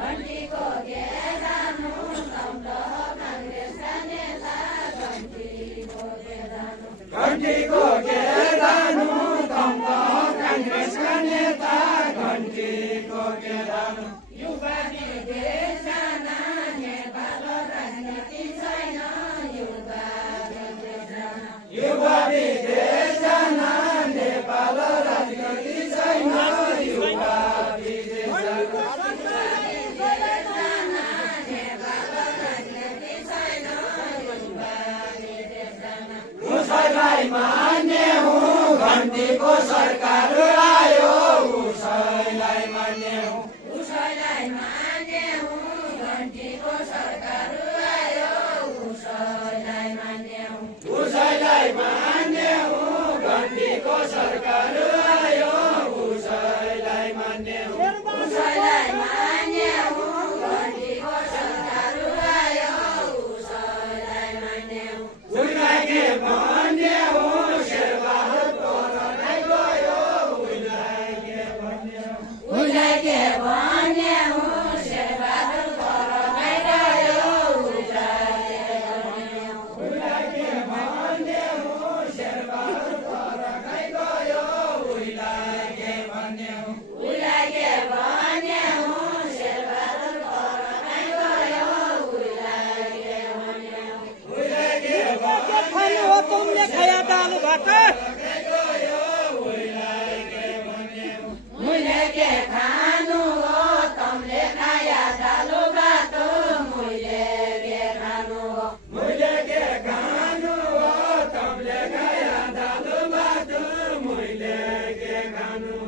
घंटी को के दानु तम तो कांग्रेस का नेता घंटी घन्टीको सरकार आयो उसैलाई मान्ने हौ उसैलाई मान्ने हौ घन्टीको सरकार आयो उसैलाई मान्ने हौ उसैलाई मान्ने हौ घन्टीको सरकार आयो उसैलाई मान्ने हौ उसैलाई मान्ने हौ घन्टीको सरकार आयो उसैलाई मान्ने हौ उइलाई के भन्ने हौ शेरबहादुर पराई गयो उइलाई के भन्ने हौ उइलाई के भन्ने हौ शेरबहादुर पराई गयो उइलाई के भन्ने हौ शेरबहादुर पराई गयो उइलाई के भन्ने हौ उइलाई के भन्ने हौ शेरबहादुर पराई गयो उइलाई के भन्ने हौ उइलाई के खानु हो तुमले खाया दाल भात मुइले के खानु हो तमले खाया दालु भात मुइले के खानु हो मुइले के खानु हो तमले खाया दालु भात मुइले के खानु